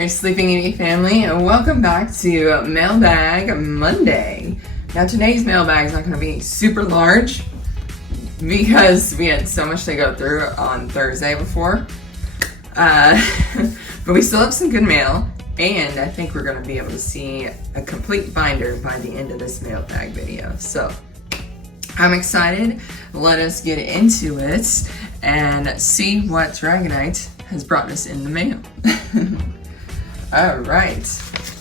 there, Sleeping Beauty family, and welcome back to Mailbag Monday. Now today's mailbag is not going to be super large because we had so much to go through on Thursday before. But we still have some good mail, and I think we're going to be able to see a complete binder by the end of this mailbag video. So I'm excited. Let us get into it and see what Dragonite has brought us in the mail. Alright,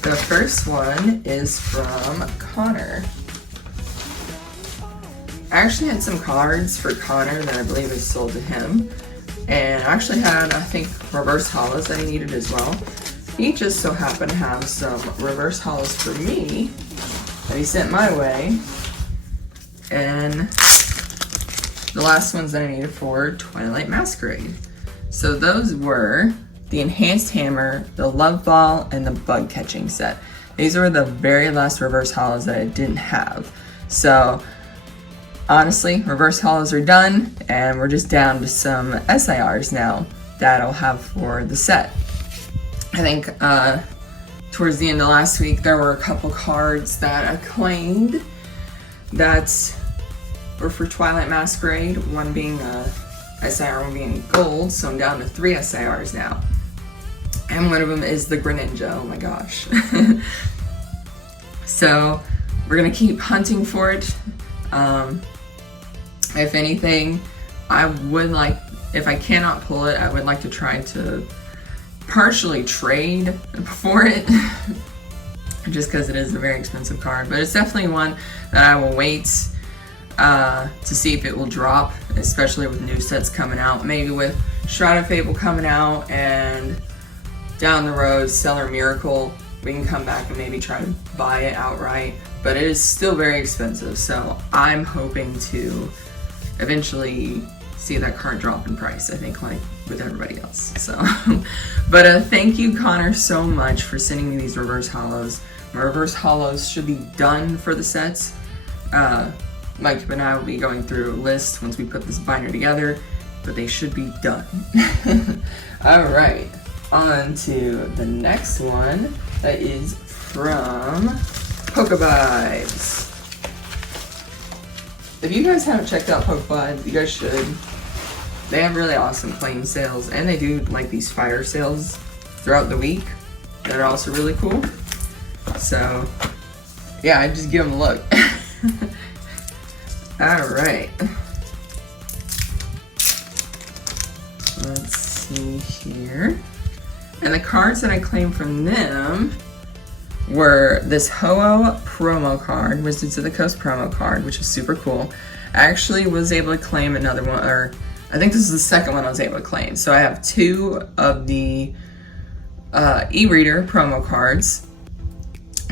the first one is from Connor. I actually had some cards for Connor that I believe is sold to him, and I actually had, I think, reverse hollows that he needed as well. He just so happened to have some reverse hollows for me that he sent my way, and the last ones that I needed for Twilight Masquerade. So those were the Enhanced Hammer, the Love Ball, and the Bug Catching set. These were the very last reverse hollows that I didn't have. So honestly, reverse hollows are done, and we're just down to some SIRs now that I'll have for the set. I think towards the end of last week, there were a couple cards that I claimed that were for Twilight Masquerade, one being SIR, one being gold, so I'm down to 3 SIRs now. And one of them is the Greninja, oh my gosh. So we're gonna keep hunting for it. If anything, I would like, if I cannot pull it, I would like to try to partially trade for it. Just because it is a very expensive card, but it's definitely one that I will wait to see if it will drop, especially with new sets coming out. Maybe with Shroud of Fable coming out, and down the road, Stellar Miracle, we can come back and maybe try to buy it outright, but it is still very expensive, so I'm hoping to eventually see that card drop in price, I think, like with everybody else. So, but thank you, Connor, so much for sending me these reverse hollows. My reverse hollows should be done for the sets. Mike and I will be going through a list once we put this binder together, but they should be done. Alright, on to the next one that is from Pokevibes. If you guys haven't checked out Pokevibes, you guys should. They have really awesome claim sales, and they do like these fire sales throughout the week that are also really cool. So yeah, I just give them a look. Alright, let's see here. And the cards that I claimed from them were this Ho-Oh promo card, Wizards of the Coast promo card, which is super cool. I actually was able to claim another one, or I think this is the second one I was able to claim. So I have 2 of the e-reader promo cards,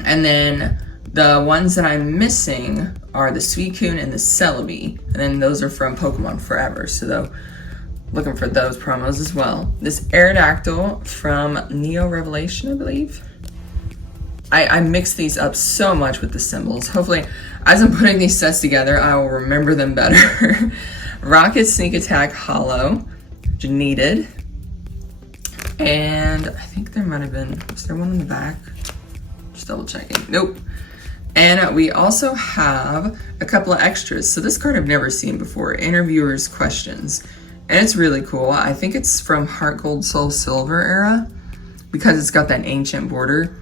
and then the ones that I'm missing are the Suicune and the Celebi, and then those are from Pokemon Forever, so though, looking for those promos as well. This Aerodactyl from Neo Revelation, I believe. I mix these up so much with the symbols. Hopefully, as I'm putting these sets together, I will remember them better. Rocket Sneak Attack Hollow, needed. And I think there might have been, was there one in the back? Just double checking. Nope. And we also have a couple of extras. So this card I've never seen before, Interviewer's Questions. And it's really cool. I think it's from Heart Gold Soul Silver era because it's got that ancient border.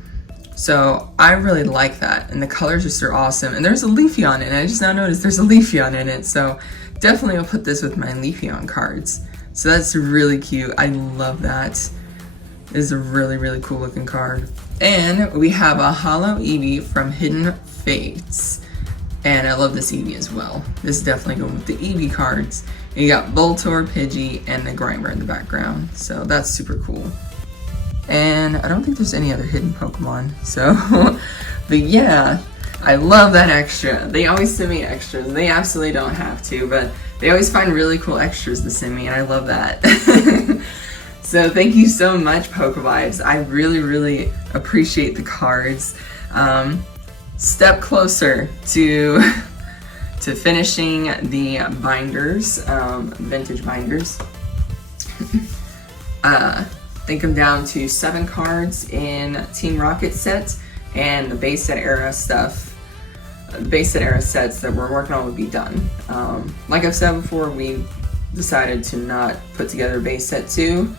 So I really like that. And the colors just are awesome. And there's a Leafeon in it. I just now noticed there's a Leafeon in it. So definitely will put this with my Leafeon cards. So that's really cute. I love that. It is a really, really cool looking card. And we have a Hollow Eevee from Hidden Fates. And I love this Eevee as well. This is definitely going with the Eevee cards. And you got Voltorb, Pidgey, and the Grimer in the background. So that's super cool. And I don't think there's any other hidden Pokemon. So, but yeah, I love that extra. They always send me extras. They absolutely don't have to, but they always find really cool extras to send me, and I love that. So thank you so much, Pokevibes. I really, really appreciate the cards. Step closer to finishing the binders, vintage binders. think I'm down to 7 cards in Team Rocket set, and the base set era stuff, the base set era sets that we're working on would be done. Like I've said before, we decided to not put together base set 2.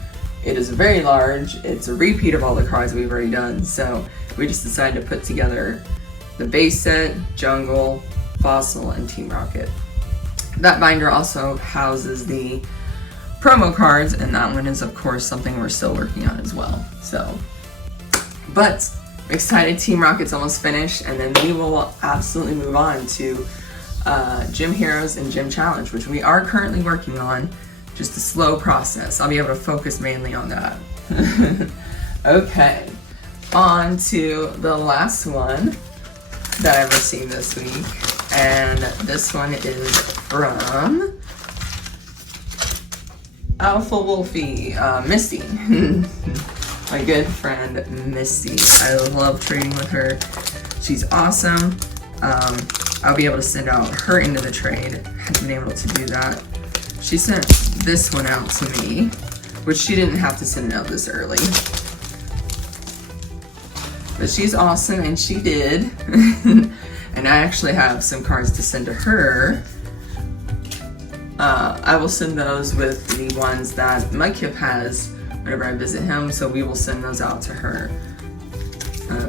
It is very large, it's a repeat of all the cards we've already done, so we just decided to put together the base set, Jungle, Fossil, and Team Rocket. That binder also houses the promo cards, and that one is of course something we're still working on as well. So, but I'm excited, Team Rocket's almost finished, and then we will absolutely move on to Gym Heroes and Gym Challenge, which we are currently working on. Just a slow process. I'll be able to focus mainly on that. Okay, on to the last one that I've received this week, and this one is from Alpha Wolfie, Misty. My good friend Misty. I love trading with her. She's awesome. I'll be able to send out her into the trade. I haven't been able to do that. She sent this one out to me, which she didn't have to send it out this early. But she's awesome, and she did. And I actually have some cards to send to her. I will send those with the ones that Mudkip has whenever I visit him, so we will send those out to her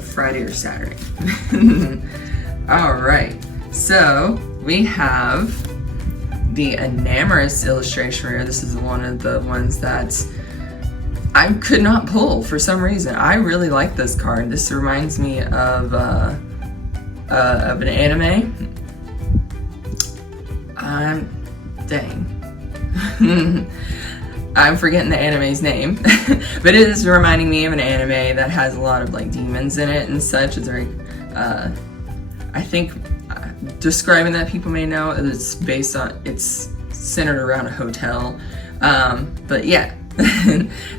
Friday or Saturday. Alright, so we have the Enamorous illustration rare. This is one of the ones that I could not pull for some reason. I really like this card. This reminds me of an anime. Dang. I'm forgetting the anime's name. But it is reminding me of an anime that has a lot of like demons in it and such. It's very, I think, describing that people may know, it's based on, it's centered around a hotel. But yeah,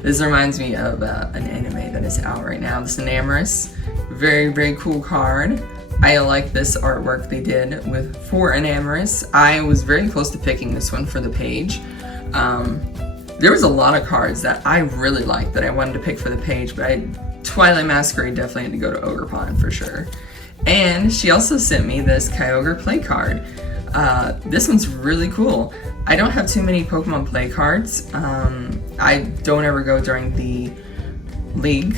this reminds me of an anime that is out right now. This Enamorous, very, very cool card. I like this artwork they did for Enamorous. I was very close to picking this one for the page. There was a lot of cards that I really liked that I wanted to pick for the page, but Twilight Masquerade definitely had to go to Ogre Pond for sure. And she also sent me this Kyogre play card. This one's really cool. I don't have too many Pokemon play cards. I don't ever go during the league.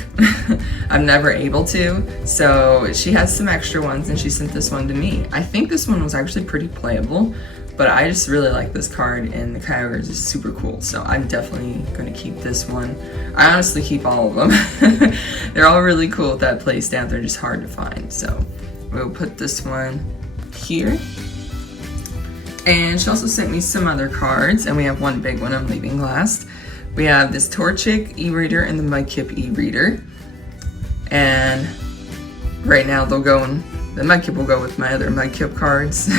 I'm never able to. So she has some extra ones and she sent this one to me. I think this one was actually pretty playable, but I just really like this card and the Kyogre is just super cool. So I'm definitely going to keep this one. I honestly keep all of them. They're all really cool with that play stamp. They're just hard to find. So we'll put this one here. And she also sent me some other cards, and we have one big one I'm leaving last. We have this Torchic e-reader and the Mudkip e-reader. And right now they'll go in, the Mudkip will go with my other Mudkip cards.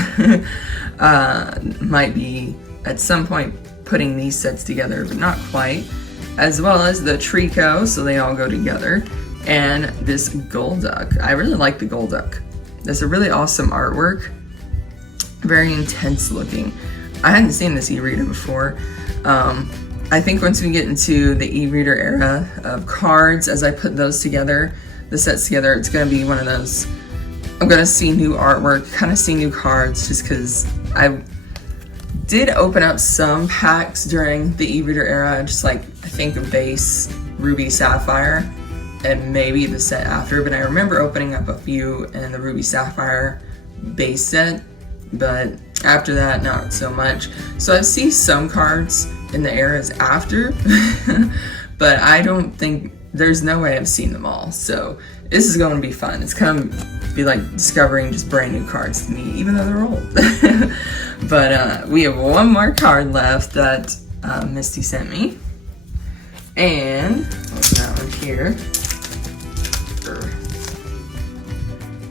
Might be at some point putting these sets together, but not quite. As well as the Trico, so they all go together. And this Golduck. I really like the Golduck. There's a really awesome artwork. Very intense looking. I hadn't seen this e-reader before. I think once we get into the e-reader era of cards, as I put those together, the sets together, it's going to be one of those, I'm going to see new artwork, kind of see new cards, just because I did open up some packs during the e-reader era, just like, I think a base, Ruby Sapphire, and maybe the set after, but I remember opening up a few in the Ruby Sapphire base set, but after that, not so much. So I see some cards in the eras after, but I don't think, there's no way I've seen them all. So this is going to be fun. It's going to be like discovering just brand new cards to me, even though they're old. But we have one more card left that Misty sent me. And, what's that one here?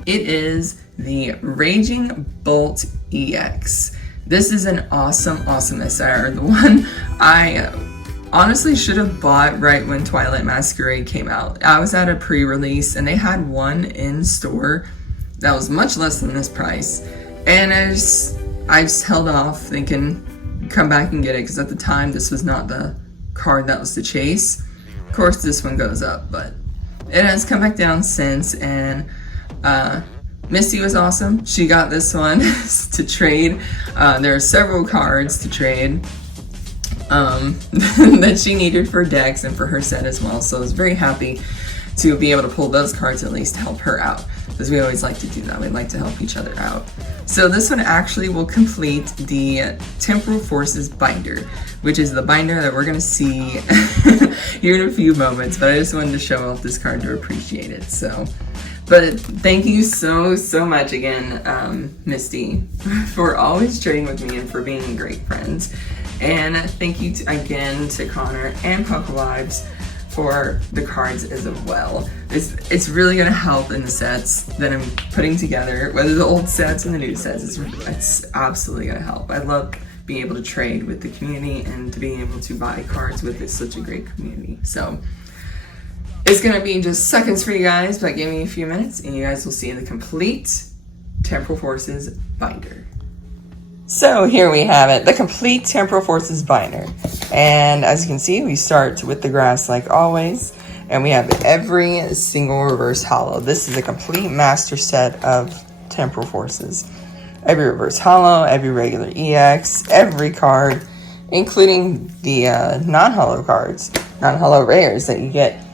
It is the Raging Bolt EX. This is an awesome SIR. The one I honestly should have bought right when Twilight Masquerade came out. I was at a pre-release and they had one in store that was much less than this price. And I just held off thinking, come back and get it, because at the time this was not the card that was the chase. Of course, this one goes up, but it has come back down since, and Misty was awesome. She got this one to trade. There are several cards to trade that she needed for decks and for her set as well, so I was very happy to be able to pull those cards at least to help her out, because we always like to do that. We like to help each other out. So this one actually will complete the Temporal Forces binder, which is the binder that we're going to see here in a few moments, but I just wanted to show off this card to appreciate it. So, but thank you so much again, Misty, for always trading with me and for being great friends. And thank you again to Connor and Pokevibes for the cards as well. It's really going to help in the sets that I'm putting together, whether the old sets and the new sets. It's absolutely going to help. I love being able to trade with the community and to being able to buy cards with such a great community. So it's going to be just seconds for you guys, but give me a few minutes and you guys will see the complete Temporal Forces binder. So here we have it, the complete Temporal Forces binder. And as you can see, we start with the grass like always, and we have every single reverse holo. This is a complete master set of Temporal Forces. Every reverse holo, every regular EX, every card, including the non-holo cards, non-holo rares that you get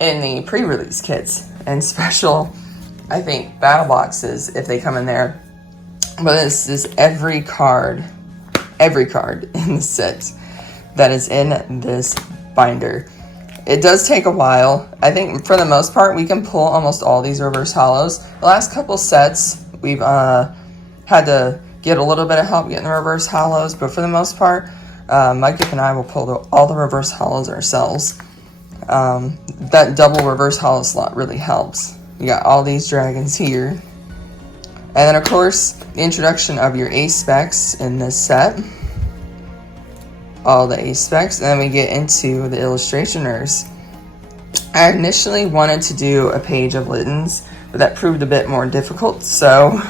in the pre-release kits, and special, I think, battle boxes if they come in there. But this is every card in the set that is in this binder. It does take a while. I think for the most part, we can pull almost all these reverse holos. The last couple sets, we've had to get a little bit of help getting the reverse holos, but for the most part, Mike and I will pull all the reverse holos ourselves. That double reverse holo slot really helps. You got all these dragons here. And then, of course, the introduction of your ace specs in this set. All the ace specs. And then we get into the illustrationers. I initially wanted to do a page of Littens, but that proved a bit more difficult. So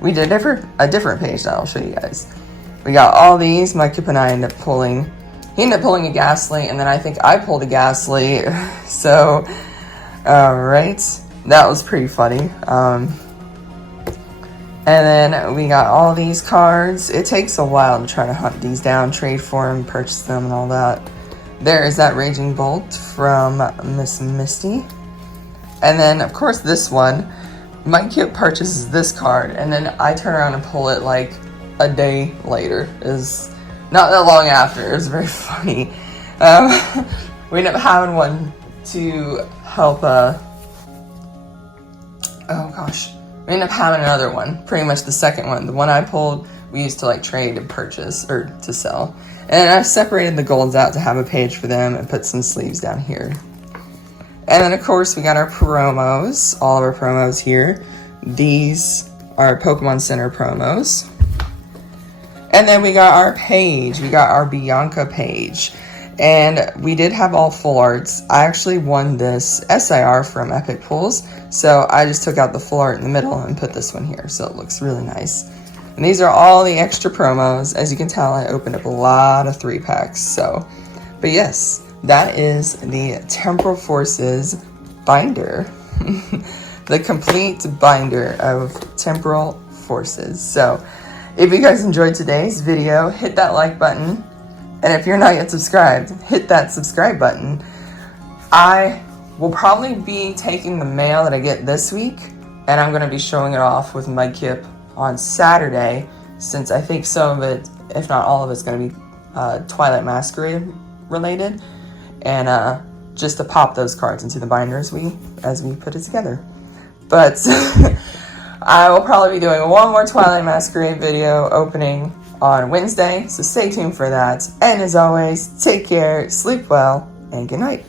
we did a different page that I'll show you guys. We got all these. Mike and I ended up pulling. He ended up pulling a Ghastly, and then I think I pulled a Ghastly. So, alright. That was pretty funny. And then we got all these cards. It takes a while to try to hunt these down, trade for them, purchase them, and all that. There is that Raging Bolt from Miss Misty. And then, of course, this one. Mike purchases this card, and then I turn around and pull it like a day later. It was not that long after. It was very funny. We ended up having one to help, we ended up having another one, pretty much the second one. The one I pulled, we used to like trade and purchase, or to sell. And I separated the golds out to have a page for them and put some sleeves down here. And then of course we got our promos, all of our promos here. These are Pokemon Center promos. And then we got our page, we got our Bianca page. And we did have all full arts. I actually won this SIR from Epic Pulls, so I just took out the full art in the middle and put this one here, so it looks really nice. And these are all the extra promos. As you can tell, I opened up a lot of 3-packs, so. But yes, that is the Temporal Forces binder. The complete binder of Temporal Forces. So, if you guys enjoyed today's video, hit that like button. And if you're not yet subscribed, hit that subscribe button. I will probably be taking the mail that I get this week, and I'm going to be showing it off with Mike Kip on Saturday, since I think some of it, if not all of it's going to be Twilight Masquerade related, and just to pop those cards into the binder as we put it together. But I will probably be doing one more Twilight Masquerade video opening on Wednesday, so stay tuned for that. And as always, take care, sleep well, and good night.